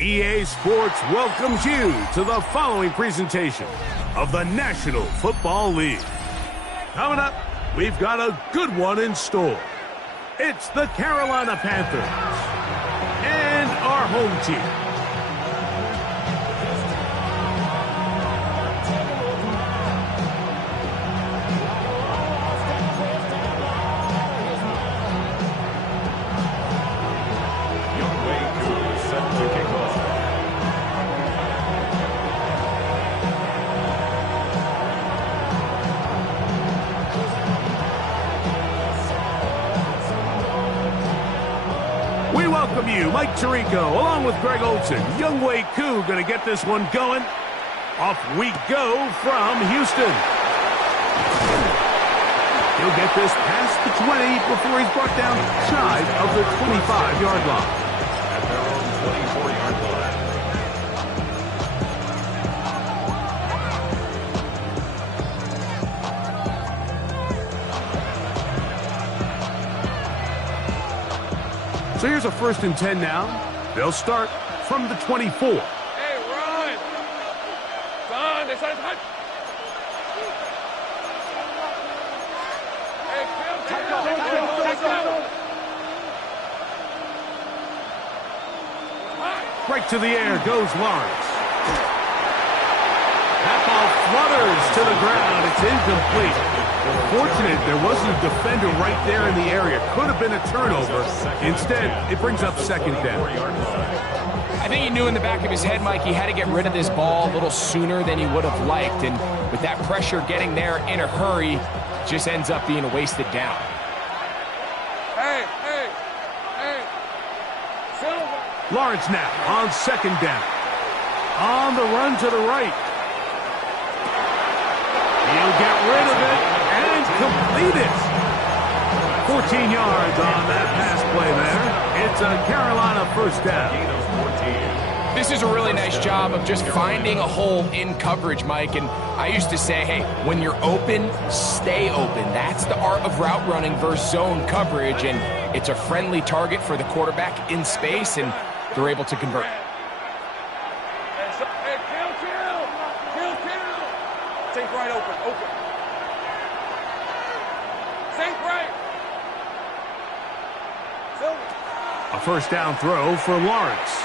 EA Sports welcomes you to the following presentation of the National Football League. Coming up, we've got a good one in store. It's the Carolina Panthers and our home team. Welcome you, Mike Tirico, along with Greg Olson. Younghoe Koo going to get this one going. Off we go from Houston. He'll get this past the 20 before he's brought down shy of the 25-yard line. At their own 24-yard line. So here's a 1st and 10 now. They'll start from the 24. Hey, run! Son, they started to... Hey, take go. Right to the air goes Lawrence. That ball flutters to the ground. It's incomplete. Fortunate there wasn't a defender right there in the area. Could have been a turnover. Instead, it brings up 2nd down. I think he knew in the back of his head, Mike, he had to get rid of this ball a little sooner than he would have liked. And with that pressure getting there in a hurry, just ends up being a wasted down. Hey, Silver. Lawrence now on 2nd down. On the run to the right. He'll get rid of it. Complete it. 14 yards on that pass play there. It's a Carolina 1st down. This is a really nice job of just finding a hole in coverage, Mike. And I used to say, hey, when you're open, stay open. That's the art of route running versus zone coverage. And it's a friendly target for the quarterback in space, and they're able to convert. Hey, kill. Take right open. A 1st down throw for Lawrence.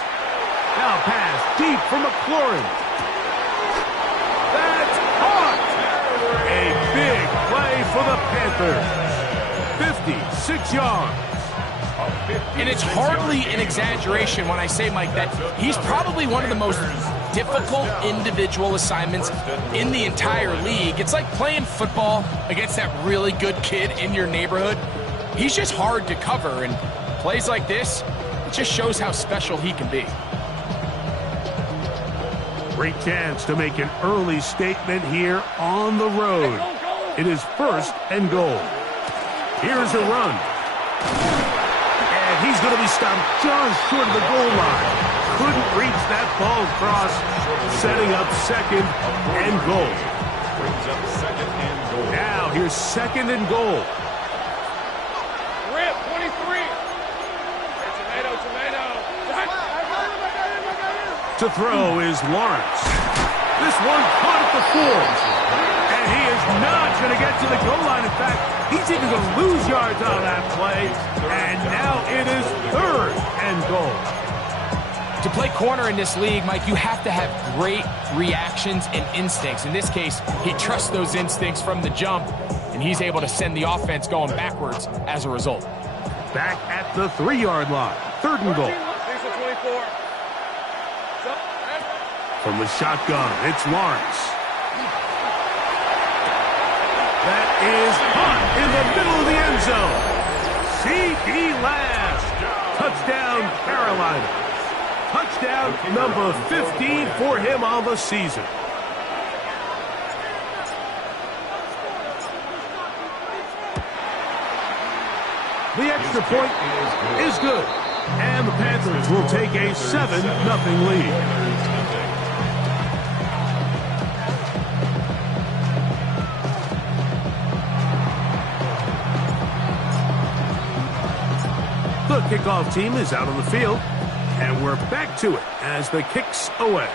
Now pass deep for McLaurin. That's caught! A big play for the Panthers. 56 yards. And it's hardly an exaggeration when I say, Mike, that he's probably one of the most difficult individual assignments in the entire league. It's like playing football against that really good kid in your neighborhood. He's just hard to cover, and plays like this, it just shows how special he can be. Great chance to make an early statement here on the road. It is 1st and goal. Here's a run. And he's going to be stopped just short of the goal line. Couldn't reach that ball across, setting up 2nd and goal. Now here's 2nd and goal. To throw is Lawrence. This one caught at the 4. And he is not going to get to the goal line. In fact, he's even going to lose yards on that play. And now it is 3rd and goal. To play corner in this league, Mike, you have to have great reactions and instincts. In this case, he trusts those instincts from the jump, and he's able to send the offense going backwards as a result. Back at the 3-yard line. 3rd and goal. From the shotgun, it's Lawrence. That is caught in the middle of the end zone. C.D. Lamb. Touchdown, Carolina. Touchdown number 15 for him on the season. The extra point is good. And the Panthers will take a 7-0 lead. The kickoff team is out on the field, and we're back to it as the kick's away.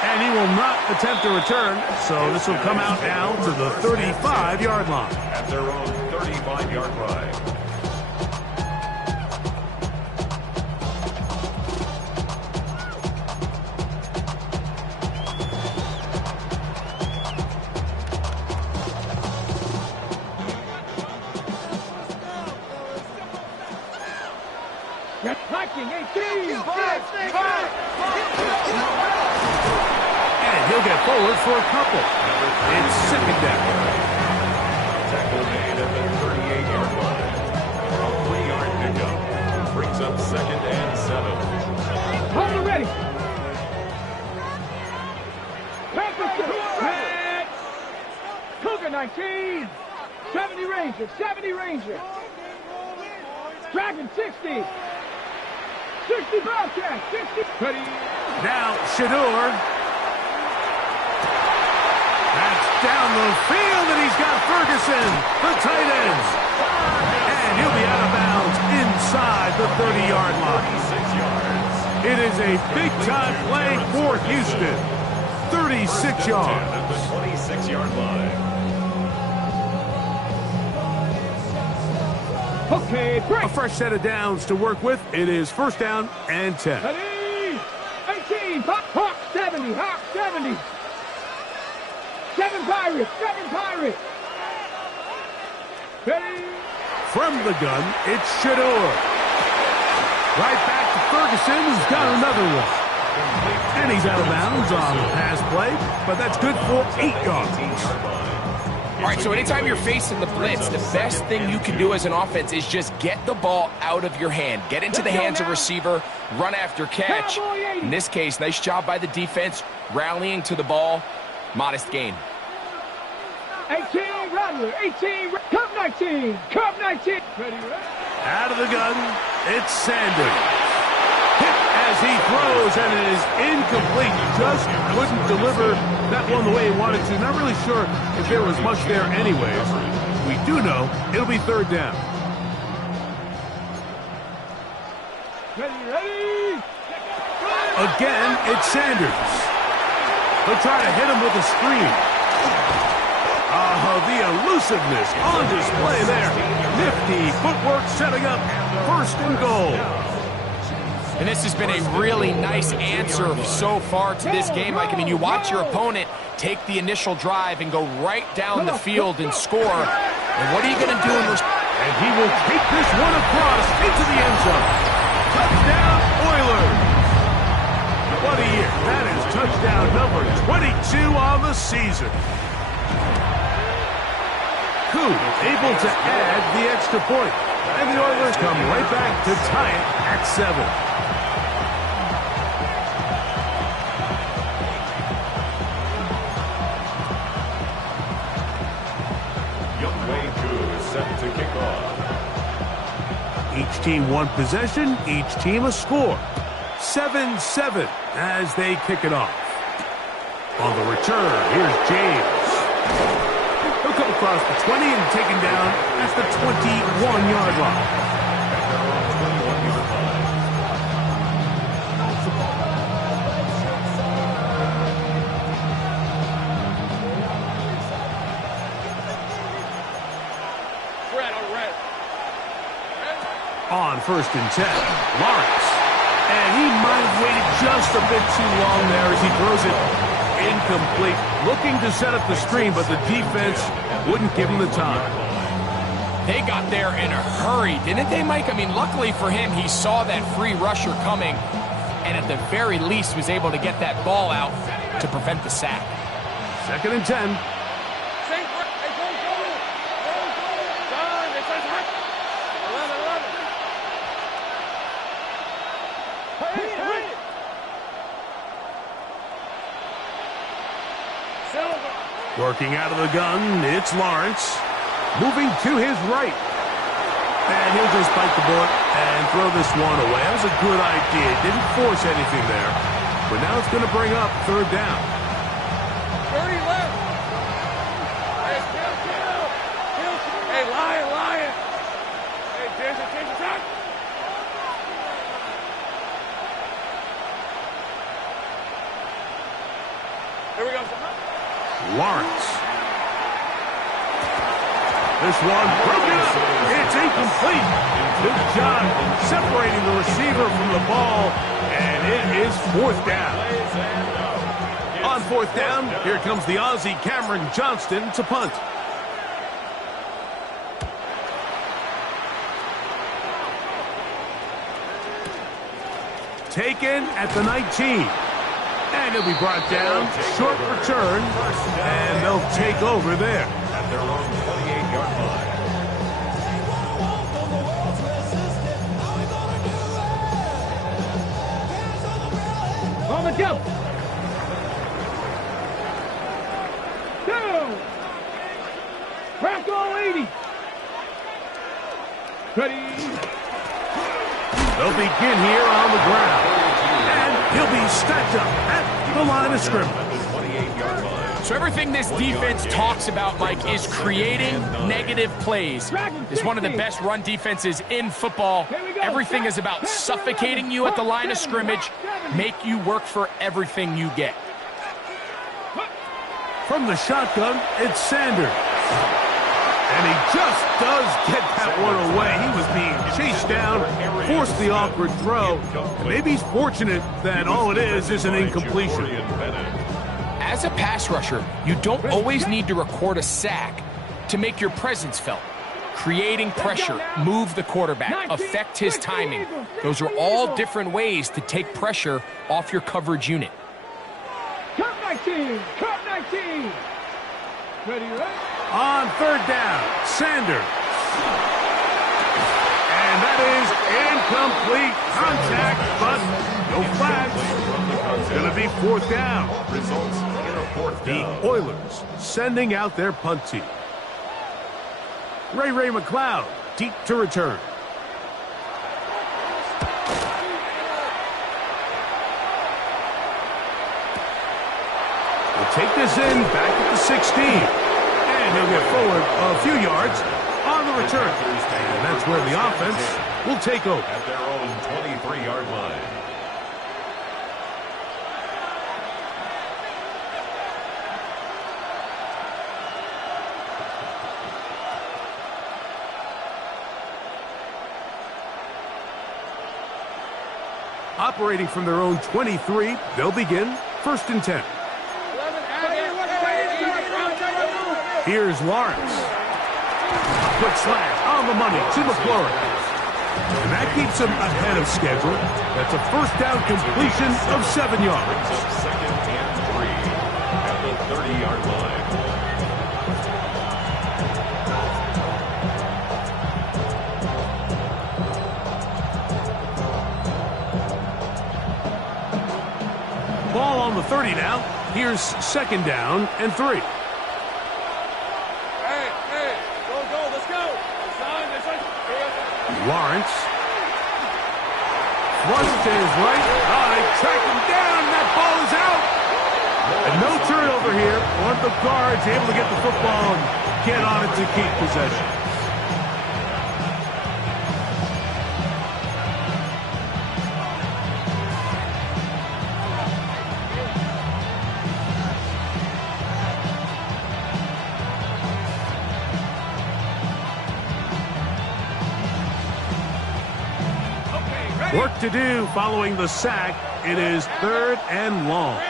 And he will not attempt to return, so this will come out now to the 35-yard line. At their own 35-yard line. And he'll get forward for a couple. It's second down. Tackle made at the 38-yard line. A 3-yard pickup. Brings up 2nd and 7. Hold it ready. Cougar 19. 70 Ranger. 70 Ranger. Dragon 60. 60 Bobcat. 60. Ready. Now Shedeur. That's down the field, and he's got Ferguson, the tight end. And he'll be out of bounds inside the 30-yard line. 36 yards. It is a big-time play for Houston. 36 yards. At the 26-yard line. Okay, break. A fresh set of downs to work with. It is first down and 10. Ready. 18. Hawk 70. Hawk 70. 7 Pirates. 7 Pirates. Ready. From the gun, it's Shedeur. Right back to Ferguson, who's got another one. And he's out of bounds on the pass play, but that's good for 8 yards. All right, so anytime you're facing the blitz, the best thing you can do as an offense is just get the ball out of your hand. Get into the hands of receiver, run after catch. In this case, nice job by the defense, rallying to the ball. Modest gain. 18 Rattler. 18. Cup 19. Cup 19. Ready. Out of the gun, it's Sanders. Hit as he throws, and it is incomplete. Just couldn't deliver that one the way he wanted to. Not really sure if there was much there anyways. We do know it'll be third down. Ready. Again, it's Sanders. They'll try to hit him with a screen. The elusiveness on display there. Nifty footwork setting up first and goal. And this has been a really nice answer so far to this game, Mike. I mean, you watch your opponent take the initial drive and go right down the field and score. And what are you going to do in response? And he will take this one across into the end zone. Touchdown, Oilers. What a year. That is touchdown number 22 on the season. Koo able to add the extra point. And the Oilers come right back to tie it at 7. Youngway Koo set to kick off. Each team one possession, each team a score. 7-7 as they kick it off. On the return, here's James. He'll come across the 20 and taken down at the 21-yard line. On first and 10, Lawrence. And he might have waited just a bit too long there as he throws it incomplete. Looking to set up the screen, but the defense wouldn't give him the time. They got there in a hurry, didn't they, Mike? I mean, luckily for him, he saw that free rusher coming and at the very least was able to get that ball out to prevent the sack. Second and 10. Working out of the gun, it's Lawrence. Moving to his right. And he'll just bite the bullet and throw this one away. That was a good idea. Didn't force anything there. But now it's going to bring up third down. 30 left. Hey, kill. Hey, Lion. Hey, change the track. Here we go. Lawrence. This one broken up. It's incomplete. Good job separating the receiver from the ball, and it is fourth down. On fourth down, here comes the Aussie Cameron Johnston to punt. Taken at the 19. And he'll be brought down, short return, and they'll take over there. At their own 28-yard line. On the jump. 2. Crack all 80. Ready. They'll begin here on the ground. And he'll be stacked up at the line of scrimmage. So everything this defense talks about, Mike, is creating negative plays. It's one of the best run defenses in football. Everything is about suffocating you at the line of scrimmage, make you work for everything you get. From the shotgun, it's Sanders. And he just does get that one away. He was being chased down, forced the awkward throw. And maybe he's fortunate that all it is an incompletion. As a pass rusher, you don't always need to record a sack to make your presence felt. Creating pressure, move the quarterback, affect his timing. Those are all different ways to take pressure off your coverage unit. Cut 19. Cut 19. Ready, right? On third down, Sanders. And that is incomplete contact, but no flags. It's going to be fourth down. Results in a fourth down. The Oilers sending out their punt team. Ray McLeod, deep to return. We'll take this in back at the 16. And he'll get forward a few yards on the return. And that's where the offense will take over. At their own 23-yard line. Operating from their own 23, they'll begin first and 10. Here's Lawrence. Quick slant on the money to McLaurin. And that keeps him ahead of schedule. That's a first down completion of 7 yards. Second and 3 at the 30-yard line. Ball on the 30 now. Here's second down and 3. Lawrence. Flush to his right. Oh, they track him down. That ball is out. And no turnover here. One of the guards able to get the football and get on it to keep possession. Work to do following the sack. It is third and long.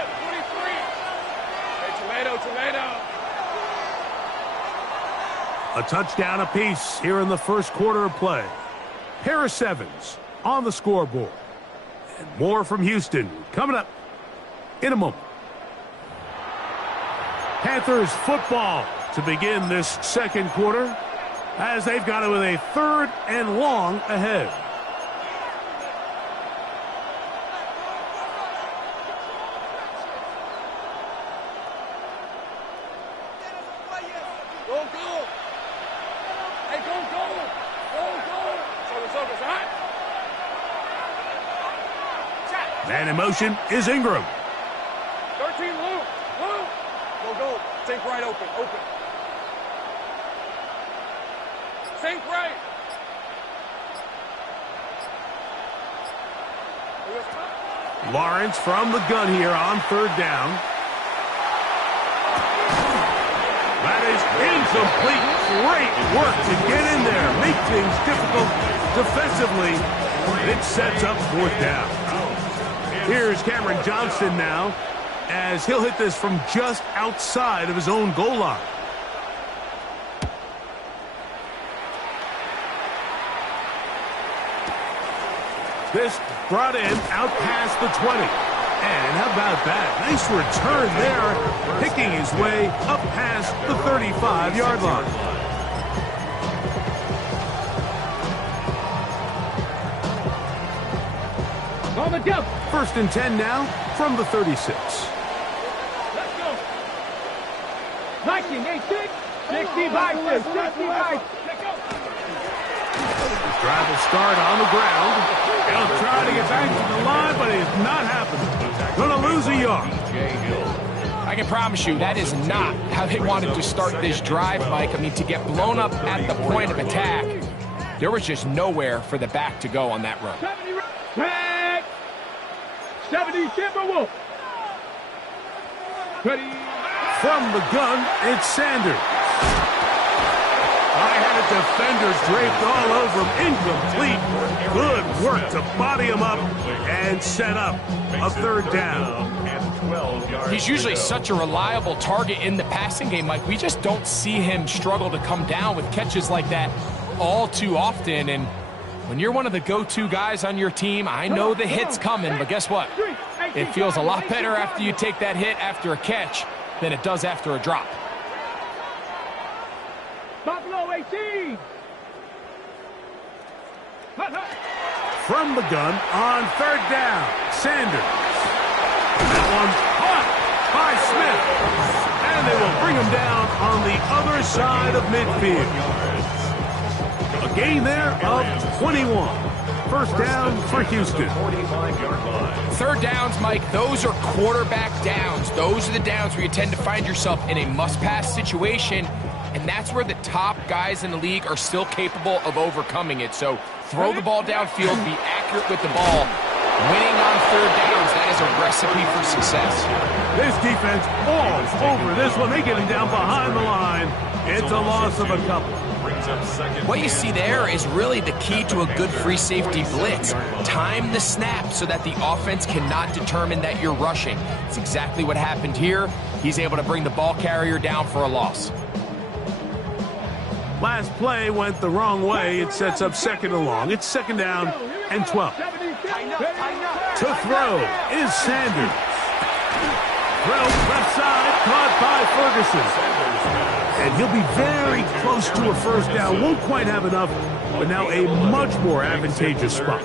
A touchdown apiece here in the first quarter of play. Paris Evans on the scoreboard. And more from Houston coming up in a moment. Panthers football to begin this second quarter as they've got it with a third and long ahead. And in motion is Ingram. 13, Luke. Luke. Go. Sink right open. Sink right. Lawrence from the gun here on third down. That is incomplete. Great work to get in there. Make things difficult defensively. It sets up fourth down. Here's Cameron Johnston now, as he'll hit this from just outside of his own goal line. This brought in out past the 20. And how about that? Nice return there, picking his way up past the 35-yard line. On the jump. First and 10 now from the 36. Let's go. 19, 18, 65, 65. Let's go. Drive will start on the ground. He'll try to get back to the line, but it's not happening. Going to lose a yard. I can promise you that is not how they wanted to start this drive, Mike. I mean, to get blown up at the point of attack, there was just nowhere for the back to go on that run. 70 Timberwolves. Ready. From the gun, it's Sanders. High-headed defenders draped all over him. Incomplete. Good work to body him up and set up a third down. He's usually such a reliable target in the passing game, Mike. We just don't see him struggle to come down with catches like that all too often. And when you're one of the go-to guys on your team, I know the hit's coming, but guess what? It feels a lot better after you take that hit after a catch than it does after a drop. Buffalo 18. From the gun on third down, Sanders. That one caught by Smith. And they will bring him down on the other side of midfield. A gain there of 21. First down for Houston. Third downs, Mike, those are quarterback downs. Those are the downs where you tend to find yourself in a must-pass situation, and that's where the top guys in the league are still capable of overcoming it. So throw the ball downfield, be accurate with the ball. Winning on third downs, that is a recipe for success. This defense all over this one. They get him down behind the line. It's a loss of a couple. What you see there is really the key to a good free safety blitz. Time the snap so that the offense cannot determine that you're rushing. It's exactly what happened here. He's able to bring the ball carrier down for a loss. Last play went the wrong way. It sets up second and long. It's second down and 12. To throw is Sanders. Throw left side, caught by Ferguson. And he'll be very close to a first down. Won't quite have enough, but now a much more advantageous spot.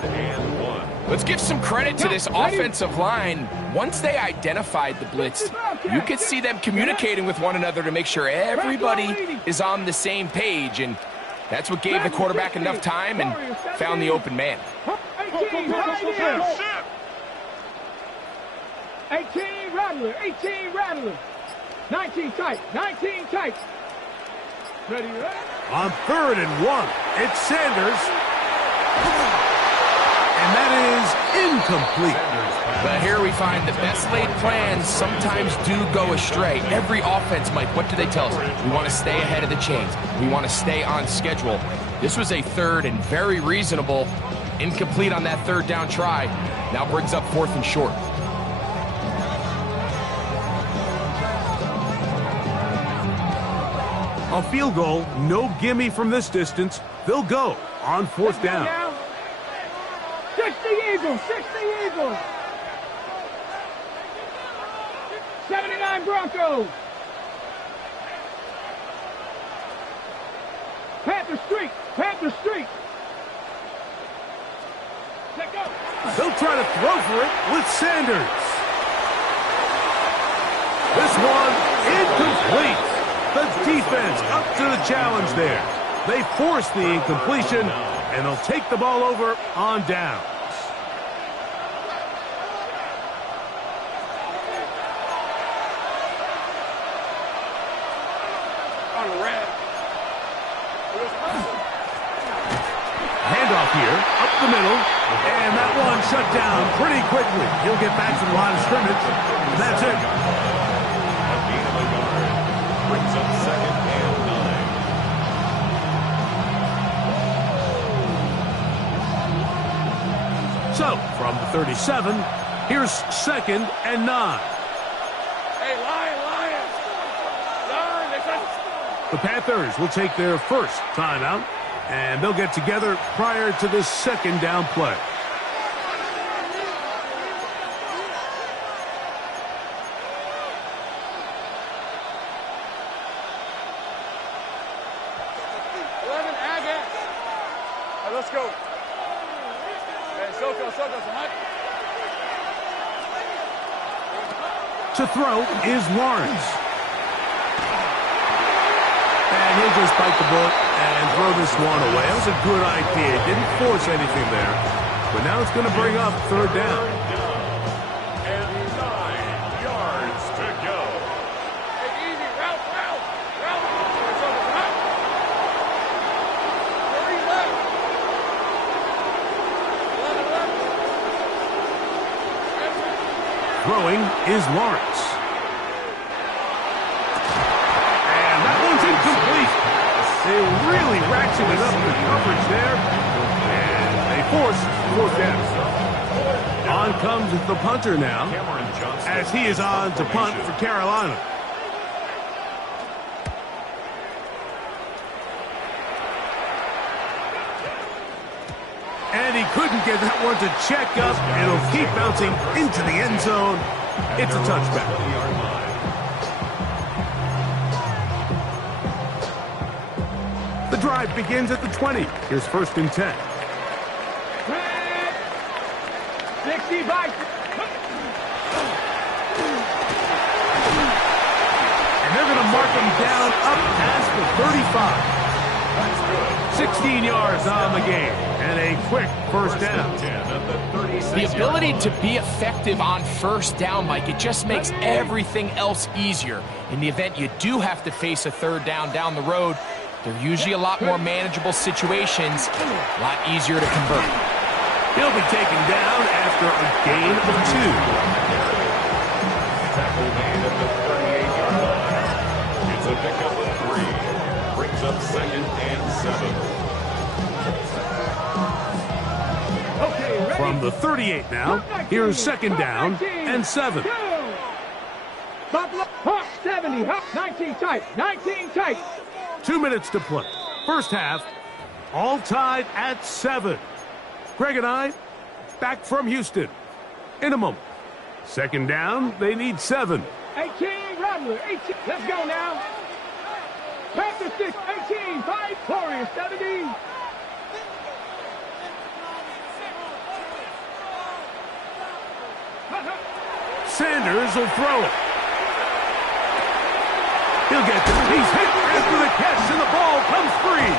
Let's give some credit to this offensive line. Once they identified the blitz, you could see them communicating with one another to make sure everybody is on the same page. And that's what gave the quarterback enough time and found the open man. 18 Rattler. 19 tight. Ready. On third and 1, it's Sanders. And that is incomplete. But here we find the best laid plans sometimes do go astray. Every offense, Mike, what do they tell us? We want to stay ahead of the chains. We want to stay on schedule. This was a third and very reasonable. Incomplete on that third down try. Now brings up fourth and short. A field goal, no gimme from this distance. They'll go on fourth down. 60 Eagles. 79 Broncos. Panther Street. Let go. They'll try to throw for it with Sanders. This one incomplete. The defense up to the challenge there. They force the incompletion, and they'll take the ball over on downs. quickly. He'll get back to the line of scrimmage. And that's it. A gain of a yard. Brings up second and 9. So, from the 37, here's second and 9. Hey, Lion! The Panthers will take their first timeout, and they'll get together prior to the second down play. Let's go. Hey, Soko, To throw is Lawrence. And he'll just bite the bullet and throw this one away. That was a good idea. Didn't force anything there. But now it's going to bring up third down. And 9 yards to go. Hey, easy. Route. 30 left. 11. Throwing is Lawrence. And that one's incomplete. They really ratcheted up the coverage there. And they force fourth down. On comes the punter now, as he is on to punt for Carolina. And he couldn't get that one to check up. It'll keep bouncing into the end zone. It's a touchback. The drive begins at the 20. Here's first and 10. 65. And they're going to mark him down up past the 35. 16 yards on the game. And a quick first down. The ability to be effective on first down, Mike, it just makes everything else easier. In the event you do have to face a third down the road, they're usually a lot more manageable situations, a lot easier to convert. He'll be taken down after a gain of 2. Tackle made at the 38-yard line. It's a pickup of 3. Brings up second and 7. From the 38 now, here's second down and 7. Buffalo, Hawk 70, Hawk 19 tight, 19 tight. 2 minutes to play. First half, all tied at 7. Greg and I, back from Houston. In a moment. Second down, they need 7. 18, Rattler, 18. Let's go now. Panther 6, 18, 5, Warriors 70. Sanders will throw it. He'll get this. He's hit after the catch, and the ball comes free.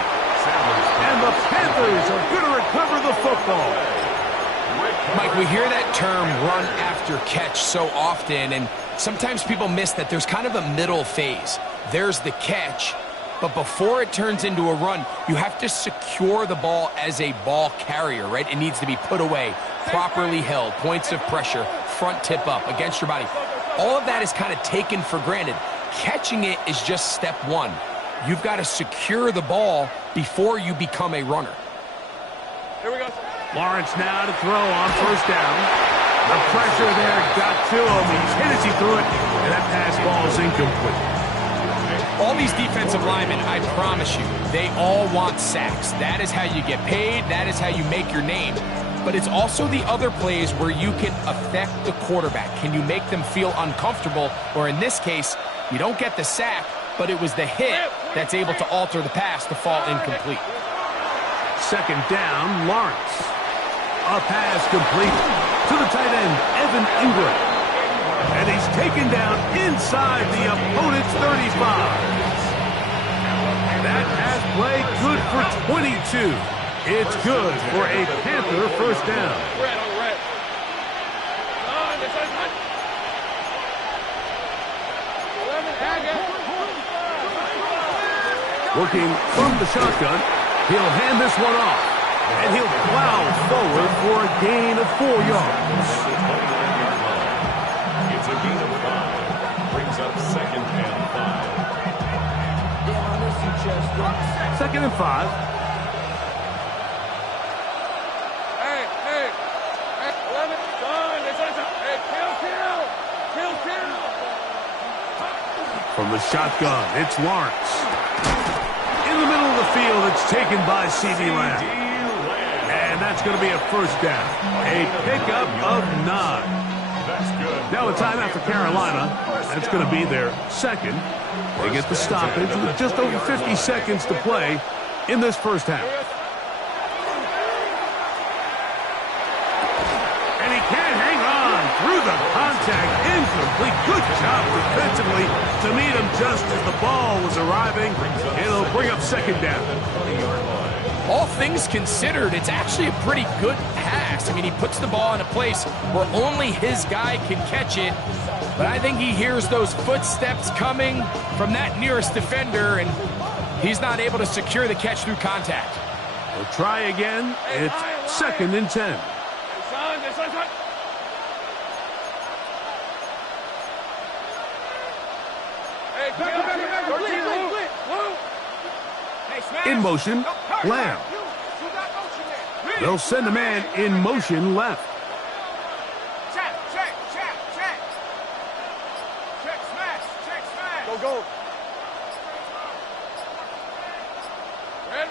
And the Panthers are going to recover the football. Mike, we hear that term run after catch so often, and sometimes people miss that there's kind of a middle phase. There's the catch, but before it turns into a run, you have to secure the ball as a ball carrier, right? It needs to be put away, properly held, points of pressure, front tip up against your body. All of that is kind of taken for granted. Catching it is just step one. You've got to secure the ball before you become a runner. Here we go. Lawrence now to throw on first down. The pressure there got to him. He's hit as he threw it, and that pass ball is incomplete. All these defensive linemen, I promise you, they all want sacks. That is how you get paid. That is how you make your name. But it's also the other plays where you can affect the quarterback. Can you make them feel uncomfortable? Or in this case, you don't get the sack, but it was the hit that's able to alter the pass to fall incomplete. Second down, Lawrence. A pass complete to the tight end, Evan Ingram. And he's taken down inside the opponent's 35. That pass play good for 22. It's good for a Panther first down. Red on red. Working from the shotgun, he'll hand this one off. And he'll plow forward for a gain of 4 yards. It's a gain of 5. Brings up 2nd and 5. 2nd and 5. Hey, 11, done. Hey, kill. From the shotgun, it's Lawrence. In the middle of the field, it's taken by C.D. Lamb. And that's going to be a first down. A pickup of 9. That's good. Now a timeout for Carolina. That's going to be their second. They get the stoppage with just over 50 seconds to play in this first half. And he can't hang on through the contact. Incomplete. Good job defensively to meet him just as the ball was arriving. It'll bring up 2nd down. All things considered, it's actually a pretty good pass. I mean, he puts the ball in a place where only his guy can catch it. But I think he hears those footsteps coming from that nearest defender, and he's not able to secure the catch through contact. We'll try again. It's 2nd and 10. In motion, Lamb. They'll send a man in motion left. Check, smash. Go. Red.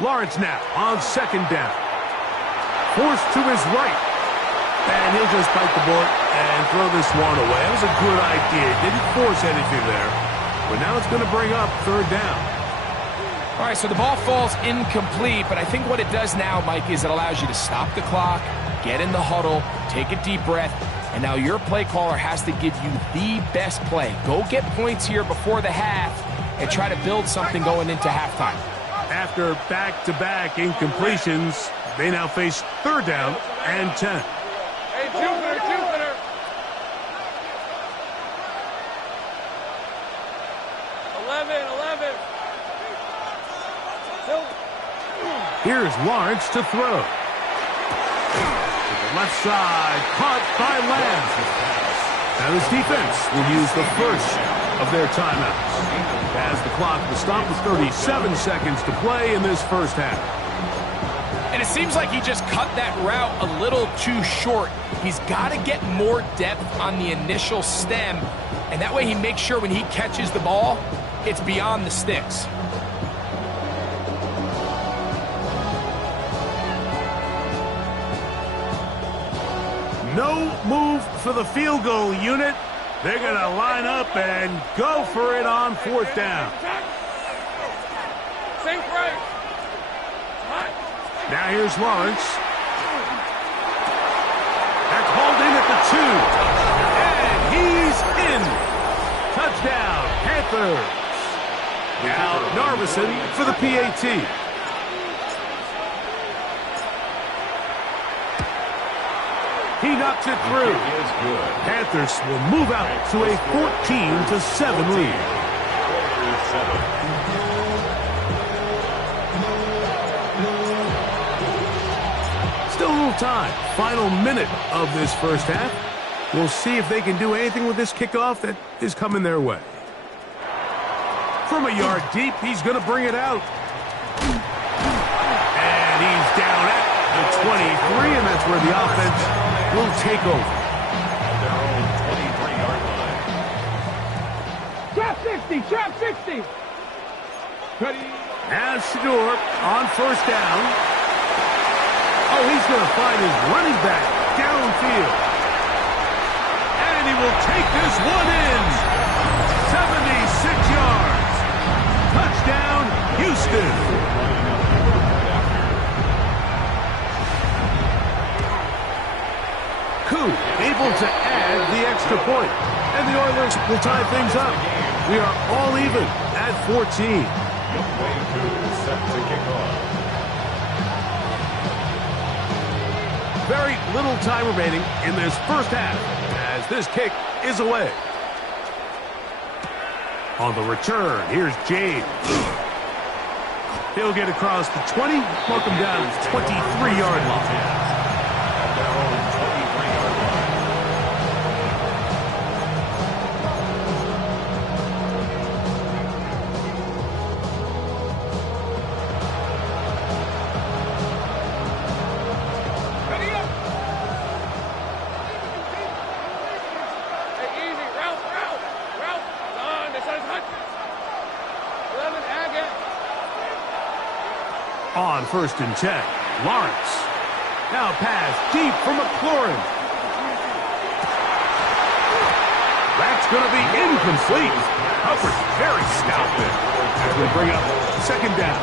Lawrence now on 2nd down. Forced to his right. And he'll just bite the bullet and throw this one away. That was a good idea. Didn't force anything there. But now it's going to bring up 3rd down. All right, so the ball falls incomplete, but I think what it does now, Mike, is it allows you to stop the clock, get in the huddle, take a deep breath, and now your play caller has to give you the best play. Go get points here before the half and try to build something going into halftime. After back-to-back incompletions, they now face 3rd down and 10. Hey, Jupiter. 11. Here's Lawrence to throw. To the left side, caught by Lamb. Now this defense will use the first of their timeouts as the clock will stop with 37 seconds to play in this first half. And it seems like he just cut that route a little too short. He's got to get more depth on the initial stem, and that way he makes sure when he catches the ball, it's beyond the sticks. No move for the field goal unit. They're going to line up and go for it on 4th down. Sink right. Now here's Lawrence. They're called in at the 2. And he's in. Touchdown, Panthers. Now Narveson for the PAT. He knocks it through. Panthers will move out to a 14-7 lead. Still a little time. Final minute of this first half. We'll see if they can do anything with this kickoff that is coming their way. From a yard deep, he's going to bring it out. And he's down at the 23, and that's where the offense will take over. Their own 23-yard line. Trap 60. Now Shador on 1st down. Oh, he's going to find his running back downfield. And he will take this one in. 76 yards. Touchdown, Houston. Koo able to add the extra point. And the Oilers will tie things up. We are all even at 14. Play 2 set to kick off. Very little time remaining in this first half as this kick is away. On the return, here's James. He'll get across the 20, mark him down at the 23-yard line. At their own 23-yard line. Ready up. Hey, easy. Route. On. This is hot. 11, Agate. On 1st and 10, Lawrence. Now pass deep for McLaurin. That's going to be incomplete. Hubbard's very stout there. As we bring up 2nd down.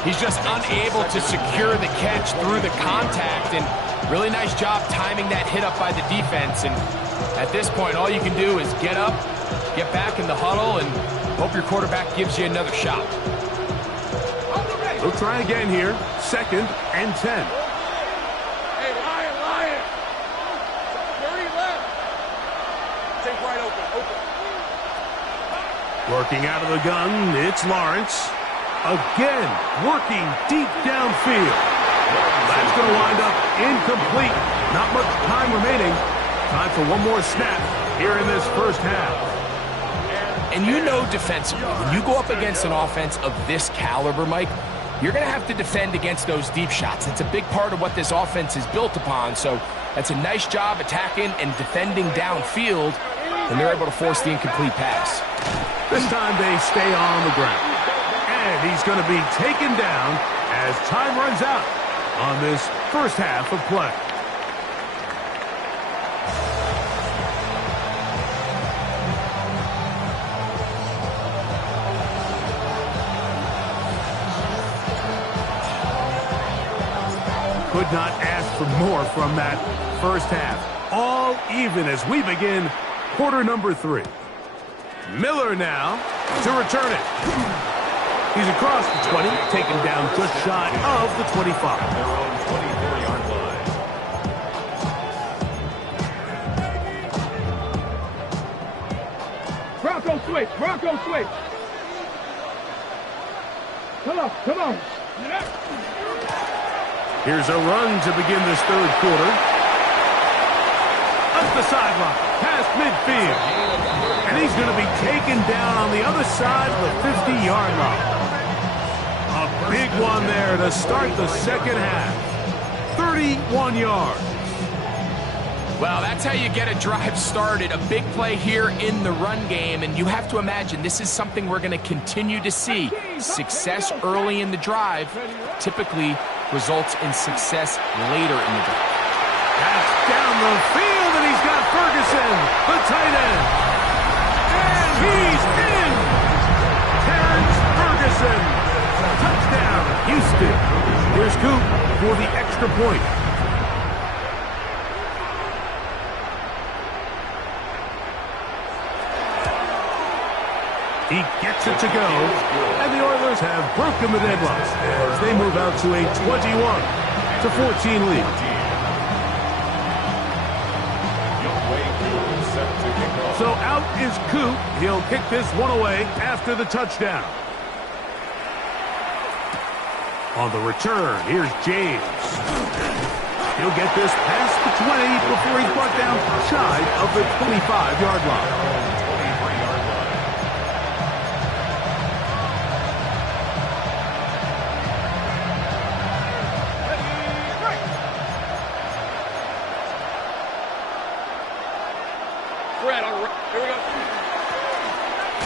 He's just unable to secure the catch through the contact, and really nice job timing that hit up by the defense. And at this point, all you can do is get up, get back in the huddle, and hope your quarterback gives you another shot. We'll try again here. 2nd and 10. Hey, Lion. 30 left. Take right open. Working out of the gun, it's Lawrence. Again, working deep downfield. That's going to wind up incomplete. Not much time remaining. Time for one more snap here in this first half. And you know defensively, when you go up against an offense of this caliber, Mike, you're going to have to defend against those deep shots. It's a big part of what this offense is built upon. So that's a nice job attacking and defending downfield, and they're able to force the incomplete pass. This time they stay on the ground. And he's going to be taken down as time runs out on this first half of play. Could not ask for more from that first half. All even as we begin quarter number 3. Miller now to return it. He's across the 20, taken down just shy of the 25. At their own 24-yard line. Bronco switch. Come on. Here's a run to begin this 3rd quarter. Up the sideline, past midfield. And he's going to be taken down on the other side of the 50-yard line. A big one there to start the second half. 31 yards. Well, that's how you get a drive started. A big play here in the run game, and you have to imagine this is something we're going to continue to see. Success early in the drive typically results in success later in the drive. That's down the field, and he's got Ferguson, the tight end. And he's in! Terrence Ferguson. Touchdown, Houston. Here's Coop for the extra point. He gets it to go, and the Oilers have broken the deadlock as they move out to a 21-14 lead. So out is Coop. He'll kick this one away after the touchdown. On the return, here's James. He'll get this past the 20 before he's brought down shy of the 25-yard line.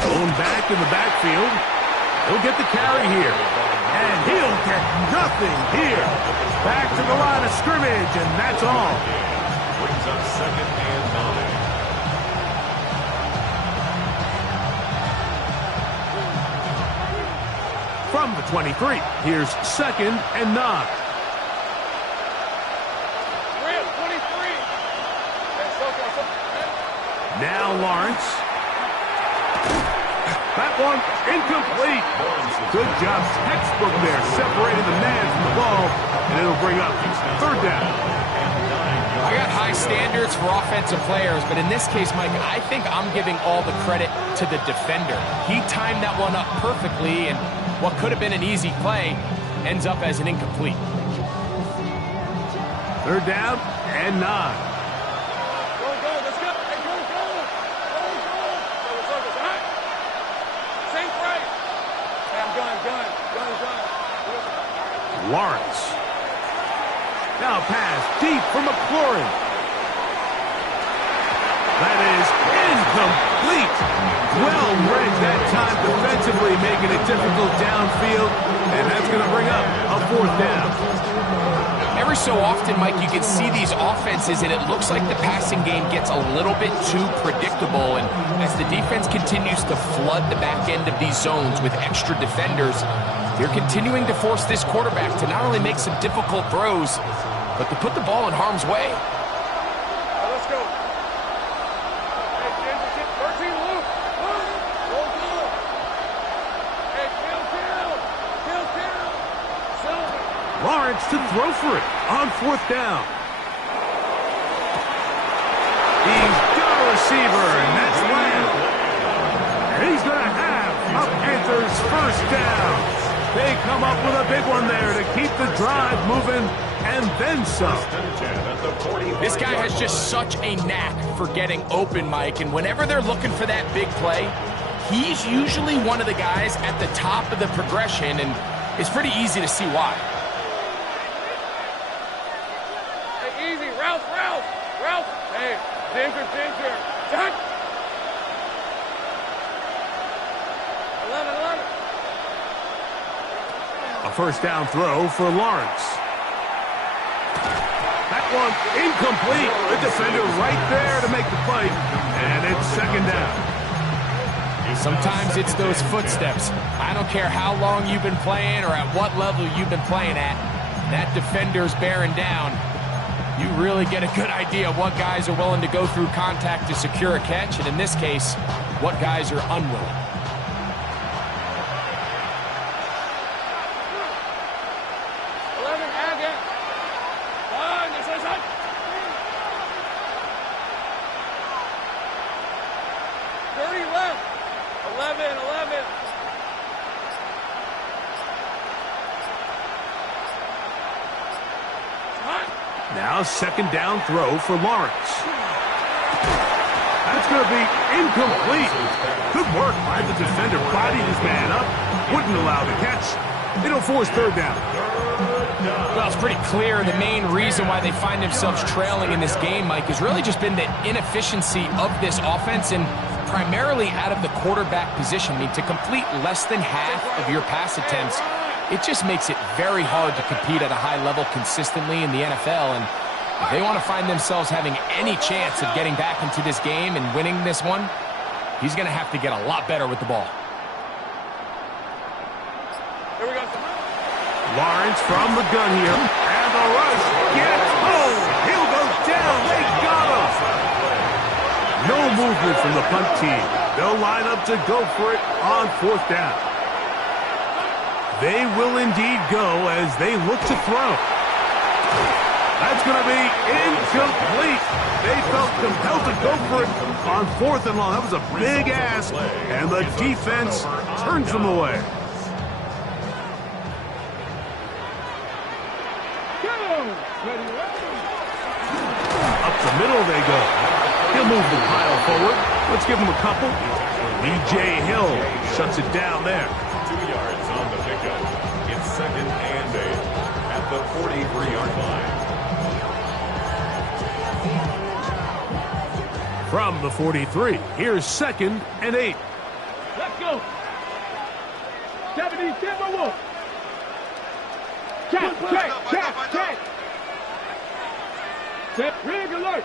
Going back in the backfield. He'll get the carry here. And he'll get nothing here. Back to the line of scrimmage, and that's all. Brings up 2nd and 9. From the 23, here's 2nd and 9. Now Lawrence. That one incomplete. Good job. Textbook there, separating the man from the ball, and it'll bring up 3rd down. I got high standards for offensive players, but in this case, Mike, I think I'm giving all the credit to the defender. He timed that one up perfectly, and what could have been an easy play ends up as an incomplete. 3rd down and 9. Go, let's go. Hey, go. Same right. Hey, I'm gun. Lawrence. Now a pass deep for McLaurin. That is incomplete. Well read that time defensively, making it difficult downfield, and that's going to bring up a 4th down. Every so often, Mike, you can see these offenses, and it looks like the passing game gets a little bit too predictable. And as the defense continues to flood the back end of these zones with extra defenders, they're continuing to force this quarterback to not only make some difficult throws, but to put the ball in harm's way. Let's go. Hey, 13 loop. Go. Hey, kill. Lawrence to throw for it on 4th down. He's got a receiver, and that's Lamb. And he's going to have a Panthers 1st down. They come up with a big one there to keep the drive moving, and then some. This guy has just such a knack for getting open, Mike, and whenever they're looking for that big play, he's usually one of the guys at the top of the progression, and it's pretty easy to see why. Hey, easy. Rouse. Hey, danger. Jack. 11. A 1st down throw for Lawrence. That one incomplete. The defender right there to make the play, and it's 2nd down. Sometimes it's those footsteps. I don't care how long you've been playing or at what level you've been playing at. That defender's bearing down. You really get a good idea of what guys are willing to go through contact to secure a catch, and in this case, what guys are unwilling. Now 2nd down throw for Lawrence. That's going to be incomplete. Good work by the defender. Bodied his man up. Wouldn't allow the catch. It'll force 3rd down. Well, it's pretty clear the main reason why they find themselves trailing in this game, Mike, has really just been the inefficiency of this offense and primarily out of the quarterback position. I mean, to complete less than half of your pass attempts, it just makes it very hard to compete at a high level consistently in the NFL. And if they want to find themselves having any chance of getting back into this game and winning this one, he's going to have to get a lot better with the ball. Here we go. Lawrence from the gun here. And the rush gets home. He'll go down. They got him. No movement from the punt team. They'll line up to go for it on 4th down. They will indeed go as they look to throw. That's going to be incomplete. They felt compelled to go for it on 4th and long. That was a big ask, and the defense turns them away. Up the middle they go. He'll move the pile forward. Let's give him a couple. B.J. Hill shuts it down there. 2 yards on the pickup. It's 2nd and 8 at the 43-yard line. From the 43, here's 2nd and 8. Let's go. 77-1. Check. Set. Rig alert.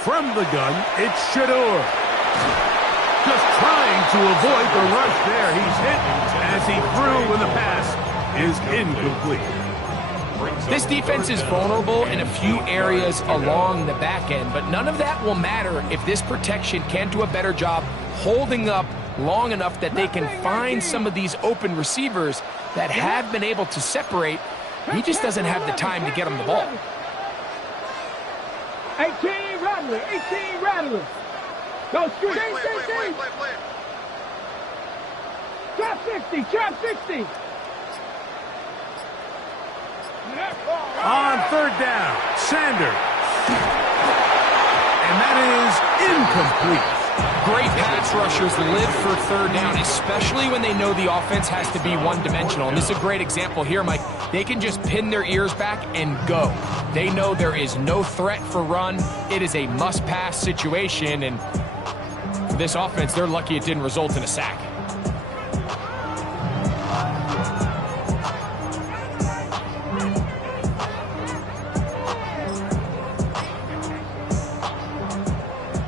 From the gun, it's Shedeur. Just trying to avoid the rush there. He's hit as he threw when the pass is incomplete. This defense is vulnerable in a few areas along the back end, but none of that will matter if this protection can't do a better job holding up long enough that they can find some of these open receivers that have been able to separate. He just doesn't have the time to get him the ball. 18 Rattler. Go straight. Play it. Trap 60. Trap 60. On third down, Sanders. And that is incomplete. Great pass rushers live for third down, especially when they know the offense has to be one-dimensional. And this is a great example here, Mike. They can just pin their ears back and go. They know there is no threat for run. It is a must-pass situation, and for this offense, they're lucky it didn't result in a sack.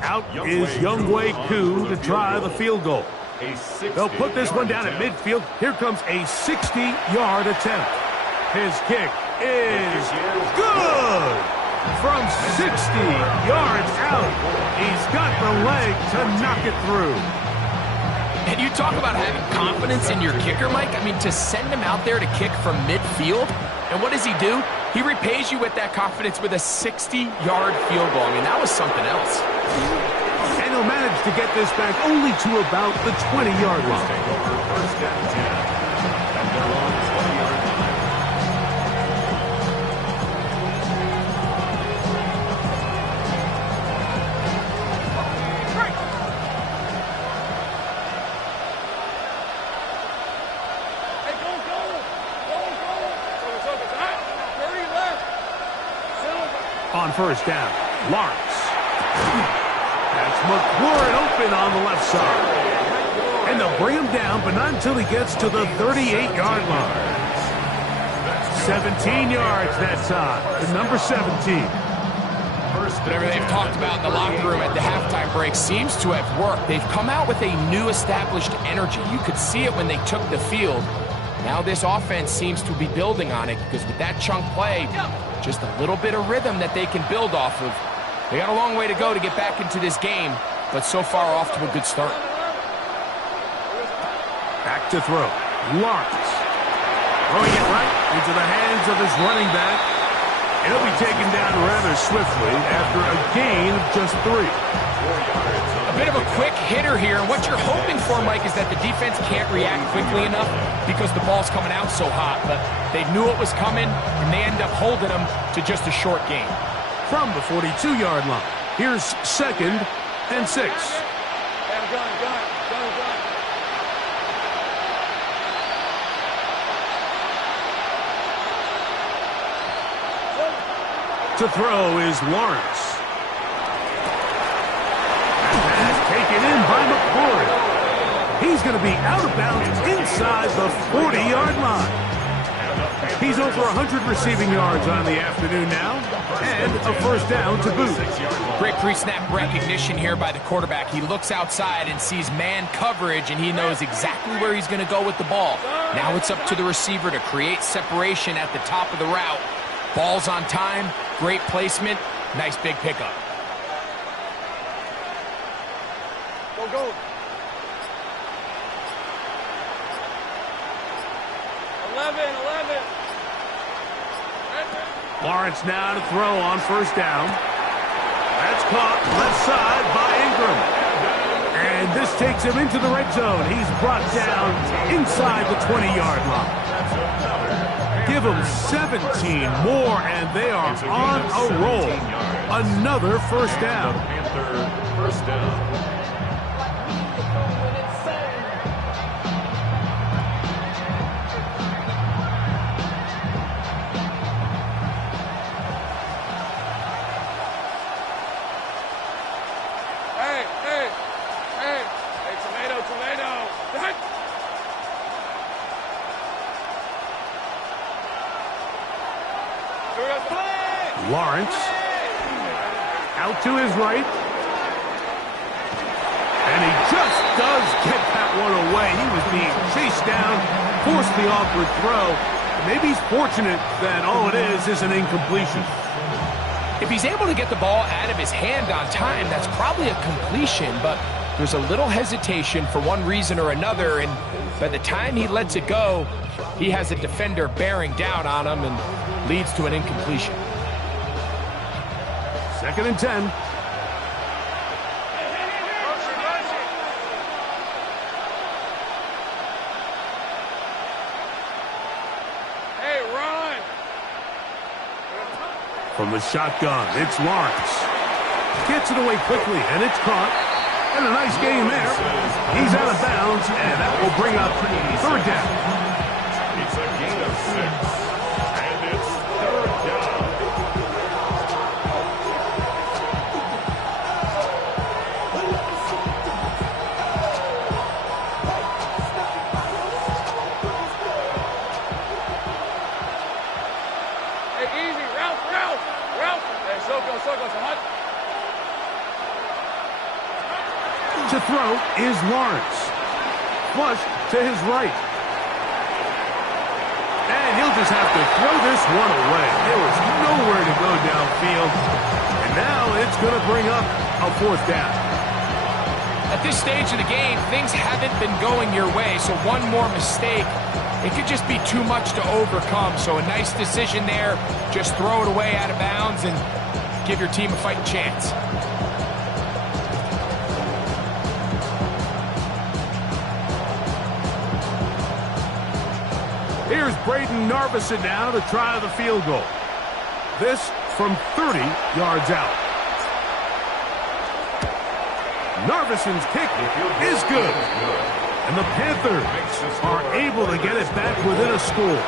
Out is Younghoe Koo to try the field goal. They'll put this one down at midfield. Here comes a 60-yard attempt. His kick is good. From 60 yards out, he's got the leg to knock it through. And you talk about having confidence in your kicker, Mike. I mean, to send him out there to kick from midfield, and what does he do? He repays you with that confidence with a 60-yard field goal. I mean, that was something else. And he'll manage to get this back only to about the 20-yard line. First down 10. And they're on the 20-yard line. Hey, go. So it's hot. 30 left. Silver. On first down, Lawrence. That's McLaurin open on the left side. And they'll bring him down, but not until he gets to the 38-yard line. 17 yards that time, to number 17. Whatever they've talked about in the locker room at the halftime break seems to have worked. They've come out with a new established energy. You could see it when they took the field. Now this offense seems to be building on it, because with that chunk play, just a little bit of rhythm that they can build off of. They got a long way to go to get back into this game, but so far off to a good start. Back to throw. Lawrence. Throwing it right into the hands of his running back. And he'll be taken down rather swiftly after a gain of just 3. A bit of a quick hitter here, and what you're hoping for, Mike, is that the defense can't react quickly enough because the ball's coming out so hot, but they knew it was coming, and they end up holding them to just a short gain. From the 42-yard line, here's 2nd and 6. Gun. To throw is Lawrence. And that's taken in by McLaurin. He's going to be out of bounds inside the 40-yard line. He's over 100 receiving yards on the afternoon now, and a first down to boot. Great pre-snap recognition here by the quarterback. He looks outside and sees man coverage, and he knows exactly where he's going to go with the ball. Now it's up to the receiver to create separation at the top of the route. Ball's on time, great placement, nice big pickup. Go. 11. Lawrence now to throw on first down. That's caught left side by Ingram. And this takes him into the red zone. He's brought down inside the 20-yard line. Give them 17 more, and they are on a roll. Another first down. Panther first down. Lawrence out to his right. And he just does get that one away. He was being chased down, forced the awkward throw. Maybe he's fortunate that all it is an incompletion. If he's able to get the ball out of his hand on time, that's probably a completion, but there's a little hesitation for one reason or another, and by the time he lets it go, he has a defender bearing down on him and leads to an incompletion. 2nd and 10. From the shotgun, it's Lawrence. Gets it away quickly, and it's caught. And a nice game there. He's out of bounds, and that will bring up third down. It's a gain of 6, and it's third down. Hey, easy. Route. There, so goes. Hunt. To throw is Lawrence. Flush to his right. And he'll just have to throw this one away. There was nowhere to go downfield. And now it's going to bring up a fourth down. At this stage of the game, things haven't been going your way, so one more mistake, it could just be too much to overcome. So a nice decision there. Just throw it away out of bounds and give your team a fighting chance. Here's Braden Narveson now to try the field goal. This from 30 yards out. Narveson's kick is good. And the Panthers are able to get it back within a score.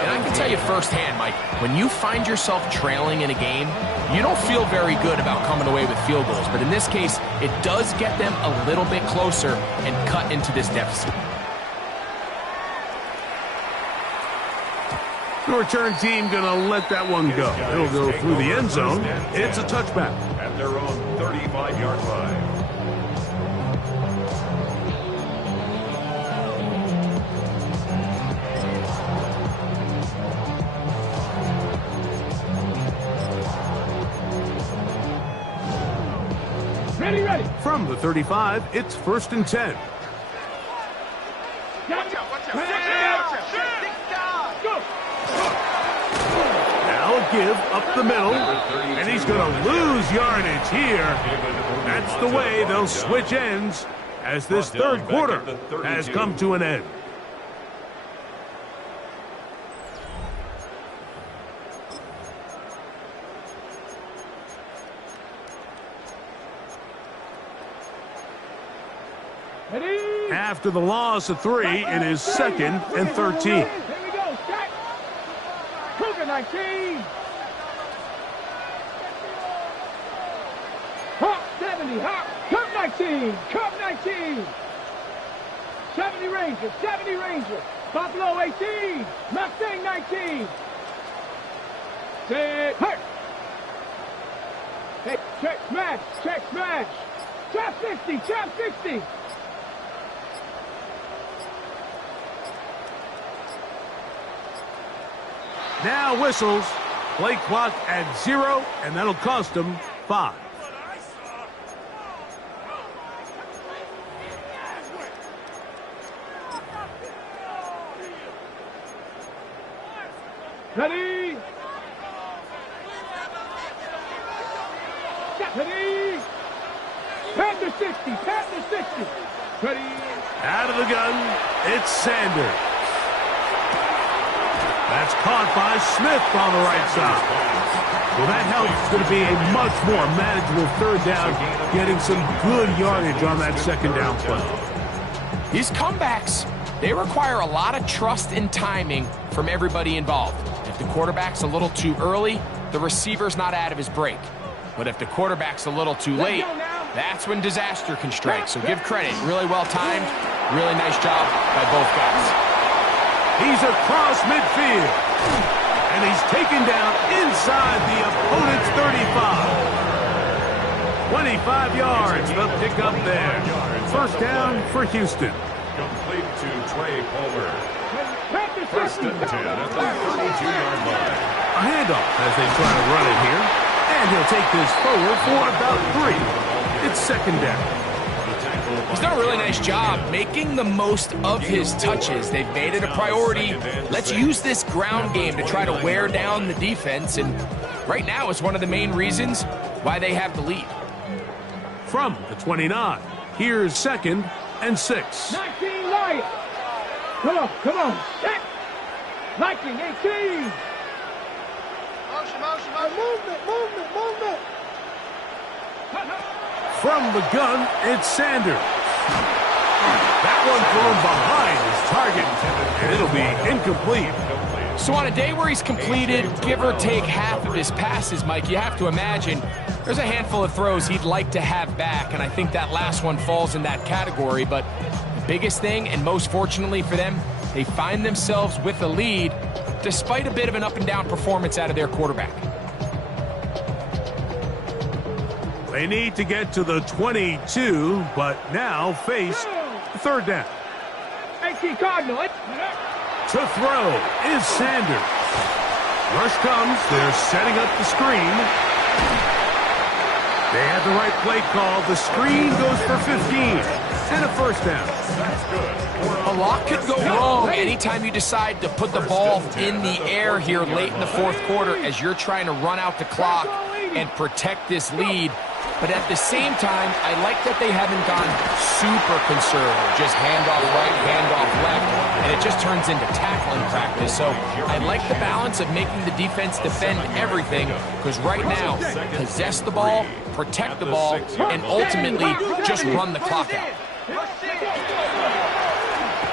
And I can tell you firsthand, Mike, when you find yourself trailing in a game, you don't feel very good about coming away with field goals. But in this case, it does get them a little bit closer and cut into this deficit. The return team going to let that one go. It'll go through the end zone. It's a touchback. At their own 35-yard line. Ready. From the 35, it's 1st and 10. Now a give up the middle, and he's going to lose yardage here. That's the way they'll switch ends as this third quarter has come to an end. After the loss of 3, it is 2nd and 13. Here we go, Stack. Cougar 19. Hop 70, hop. Cup 19, Cup 19. 70 Ranger. Buffalo 18, Mustang 19. Set, hurt. Hey, check smash. Chop 60. Now whistles. Play clock at 0, and that'll cost them 5. Ready. Panther 60. Ready. Out of the gun, it's Sanders. That's caught by Smith on the right side. Well, that helps. It's going to be a much more manageable third down, getting some good yardage on that second down play. These comebacks, they require a lot of trust and timing from everybody involved. If the quarterback's a little too early, the receiver's not out of his break. But if the quarterback's a little too late, that's when disaster can strike. So give credit. Really well timed. Really nice job by both guys. He's across midfield, and he's taken down inside the opponent's 35. 25 yards, the pickup there. First down for Houston. Complete to Trey Palmer. 1st and 10 at the 32-yard line. A handoff as they try to run it here, and he'll take this forward for about 3. It's 2nd down. He's done a really nice job making the most of his touches. They've made it a priority. Let's use this ground game to try to wear down the defense, and right now is one of the main reasons why they have the lead. From the 29, here's 2nd and 6. 19 Lions. Come on. Set. 19, 18. Movement. From the gun, it's Sanders. That one thrown behind his target, and it'll be incomplete. So on a day where he's completed, give or take half of his passes, Mike, you have to imagine there's a handful of throws he'd like to have back, and I think that last one falls in that category. But the biggest thing, and most fortunately for them, they find themselves with a lead despite a bit of an up-and-down performance out of their quarterback. They need to get to the 22, but now face third down. 18 Cardinal. To throw is Sanders. Rush comes. They're setting up the screen. They had the right play call. The screen goes for 15 and a first down. A lot could go wrong anytime you decide to put the ball in the air here late in the fourth quarter as you're trying to run out the clock and protect this lead. But at the same time, I like that they haven't gone super conservative. Just handoff right, handoff left, and it just turns into tackling practice. So I like the balance of making the defense defend everything, because right now, possess the ball, protect the ball, and ultimately just run the clock out.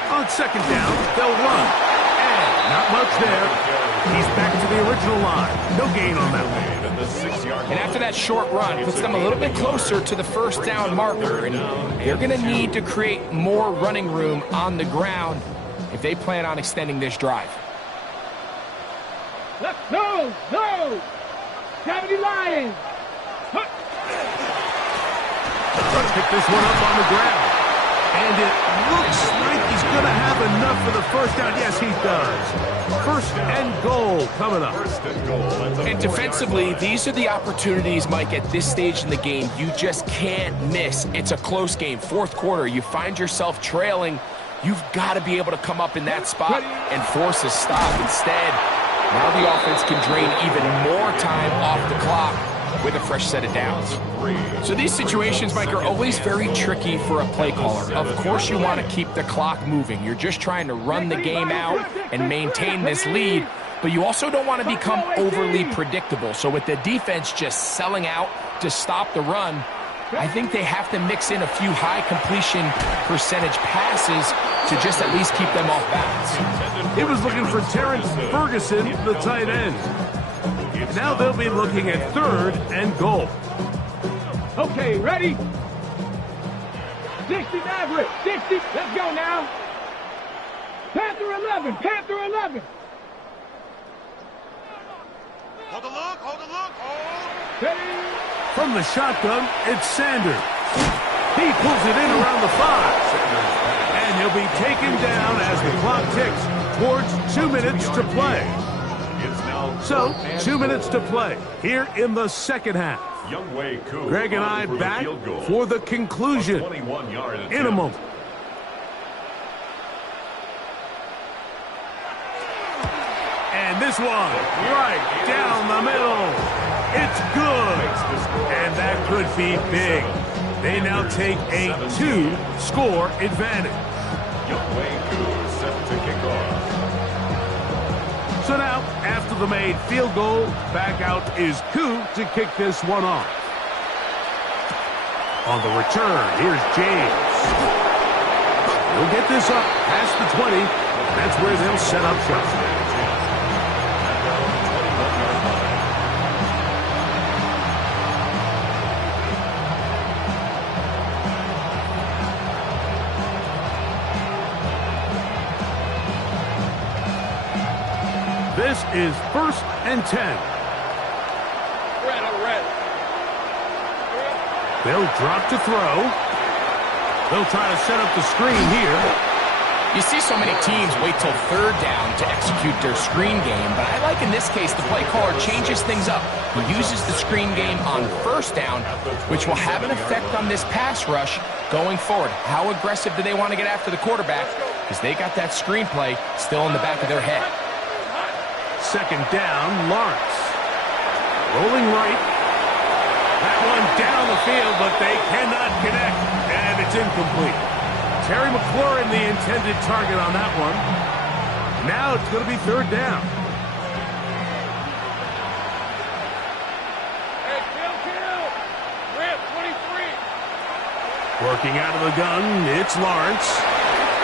On second down, they'll run. And not much there. He's back to the original line. No gain on that one. And after that short run, puts them a little bit closer to the first down marker. And they're going to need to create more running room on the ground if they plan on extending this drive. Let's go. 70 Lions. Let's pick this one up on the ground. And it looks like he's going to have enough for the first down. Yes, he does. First and goal coming up. And defensively, these are the opportunities, Mike, at this stage in the game you just can't miss. It's a close game. Fourth quarter, you find yourself trailing. You've got to be able to come up in that spot and force a stop. Instead, now the offense can drain even more time off the clock with a fresh set of downs. So these situations, Mike, are always very tricky for a play caller. Of course you want to keep the clock moving. You're just trying to run the game out and maintain this lead, but you also don't want to become overly predictable. So with the defense just selling out to stop the run, I think they have to mix in a few high completion percentage passes to just at least keep them off balance. He was looking for Terrence Ferguson, the tight end. Now they'll be looking at third and goal. Okay, ready? 60 Maverick. 60. Let's go now. Panther 11. Hold the look. From the shotgun, it's Sanders. He pulls it in around the 5. And he'll be taken down as the clock ticks towards 2 minutes to play. So, 2 minutes to play here in the second half. Greg and I back for the conclusion in a moment. And this one, right down the middle. It's good. And that could be big. They now take a 2-score advantage. Set to kick off. So now, after the made field goal, back out is Koo to kick this one off. On the return, here's James. He'll get this up past the 20. That's where they'll set up shop. This is 1st and 10. Red. They'll drop to throw. They'll try to set up the screen here. You see so many teams wait till third down to execute their screen game, but I like in this case the play caller changes things up. He uses the screen game on first down, which will have an effect on this pass rush going forward. How aggressive do they want to get after the quarterback? Because they got that screen play still in the back of their head. Second down, Lawrence. Rolling right. That one down the field, but they cannot connect, and it's incomplete. Terry McLaurin, the intended target on that one. Now it's going to be third down. Working out of the gun, it's Lawrence.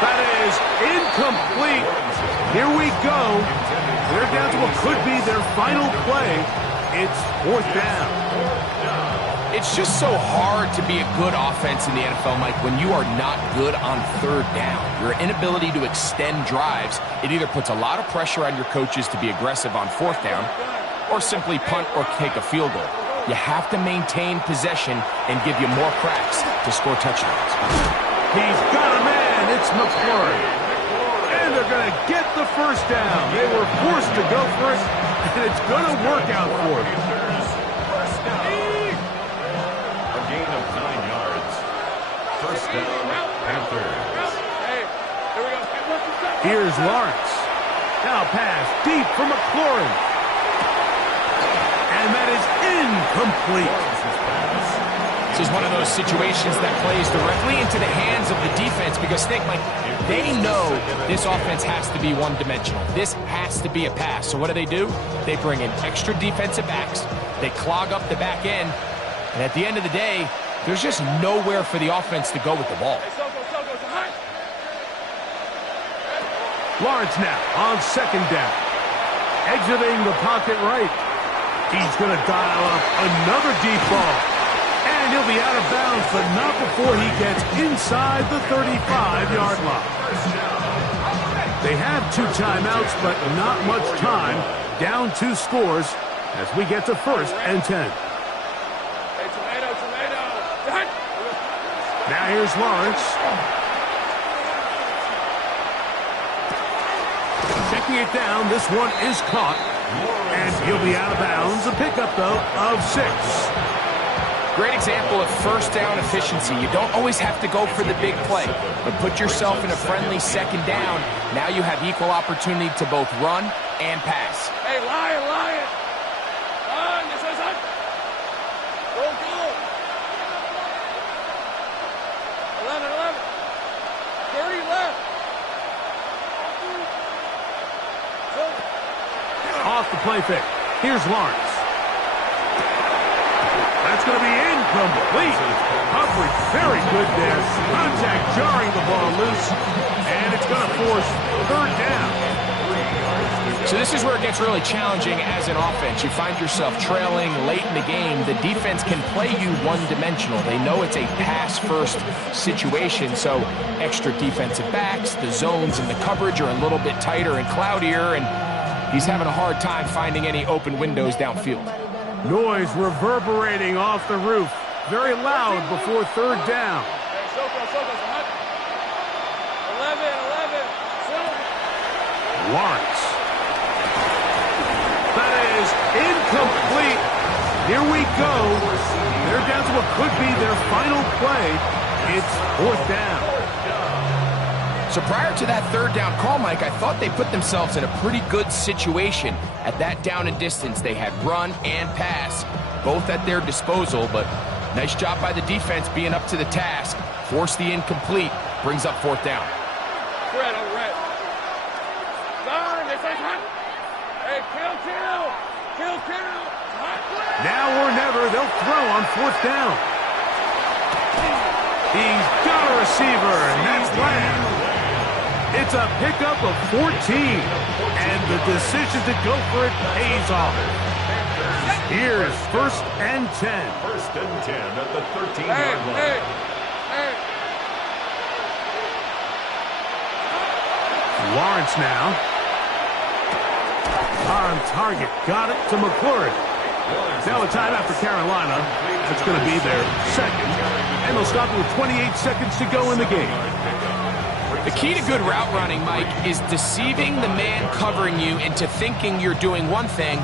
That is incomplete. Here we go. They're down to what could be their final play. It's 4th down. It's just so hard to be a good offense in the NFL, Mike, when you are not good on 3rd down. Your inability to extend drives, it either puts a lot of pressure on your coaches to be aggressive on 4th down or simply punt or take a field goal. You have to maintain possession and give you more cracks to score touchdowns. He's got a man. It's McClurry. And they're going to get the 1st down. They were forced to go for it, and it's going to work out for them. A gain of 9 yards. 1st down, Panthers. Here's Lawrence. Now pass deep for McLaurin. And that is incomplete. This is one of those situations that plays directly into the hands of the defense because think, Mike, they know this offense has to be one-dimensional. This has to be a pass. So what do? They bring in extra defensive backs. They clog up the back end. And at the end of the day, there's just nowhere for the offense to go with the ball. Lawrence now on 2nd down. Exiting the pocket right. He's going to dial up another deep ball. And he'll be out of bounds, but not before he gets inside the 35-yard line. They have 2 timeouts, but not much time. Down 2 scores as we get to 1st and 10. Now here's Lawrence. Checking it down. This one is caught. And he'll be out of bounds. A pickup, though, of 6. Great example of 1st down efficiency. You don't always have to go for the big play, but put yourself in a friendly 2nd down. Now you have equal opportunity to both run and pass. Hey, Lion! On, this is on. Go. 11. 30 left. Off the play fake. Here's Lawrence. That's going to be incomplete. Coverage very good there. Contact jarring the ball loose. And it's going to force 3rd down. So this is where it gets really challenging as an offense. You find yourself trailing late in the game. The defense can play you one-dimensional. They know it's a pass-first situation, so extra defensive backs, the zones and the coverage are a little bit tighter and cloudier, and he's having a hard time finding any open windows downfield. Noise reverberating off the roof. Very loud before 3rd down. 11. Lawrence. That is incomplete. Here we go. They're down to what could be their final play. It's 4th down. So prior to that 3rd down call, Mike, I thought they put themselves in a pretty good situation. At that down and distance, they had run and pass, both at their disposal, but nice job by the defense being up to the task. Force the incomplete, brings up 4th down. Red on red. This is hot. Hey, kill. Now or never, they'll throw on 4th down. He's got a receiver, and that's Lamb. It's a pickup of 14, and the decision to go for it pays off. Here's 1st and 10. 1st and 10 at the 13-yard line. Hey. Lawrence now. On target. Got it to McClurry. Now a timeout for Carolina. It's going to be their 2nd. And they'll stop with 28 seconds to go in the game. The key to good route running, Mike, is deceiving the man covering you into thinking you're doing one thing,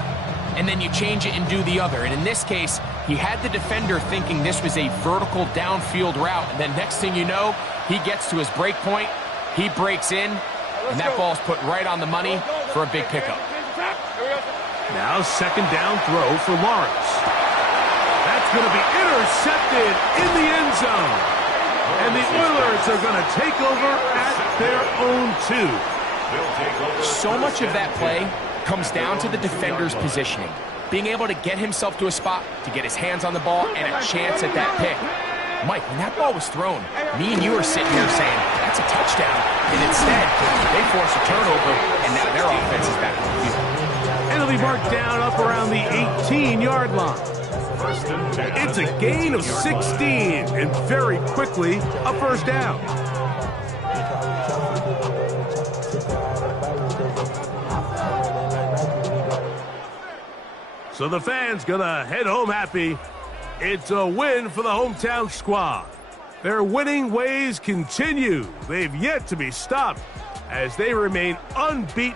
and then you change it and do the other. And in this case, he had the defender thinking this was a vertical downfield route. And then next thing you know, he gets to his break point, he breaks in, and that ball's put right on the money for a big pickup. Now 2nd down throw for Lawrence. That's going to be intercepted in the end zone. And the Oilers are going to take over at their own 2. So much of that play comes down to the defender's positioning. Being able to get himself to a spot, to get his hands on the ball, and a chance at that pick. Mike, when that ball was thrown, me and you are sitting here saying, that's a touchdown. And instead, they force a turnover, and now their offense is back on the field. And it'll be marked down up around the 18-yard line. It's a gain of 16, and very quickly, a first down. So the fans gonna head home happy. It's a win for the hometown squad. Their winning ways continue. They've yet to be stopped as they remain unbeaten.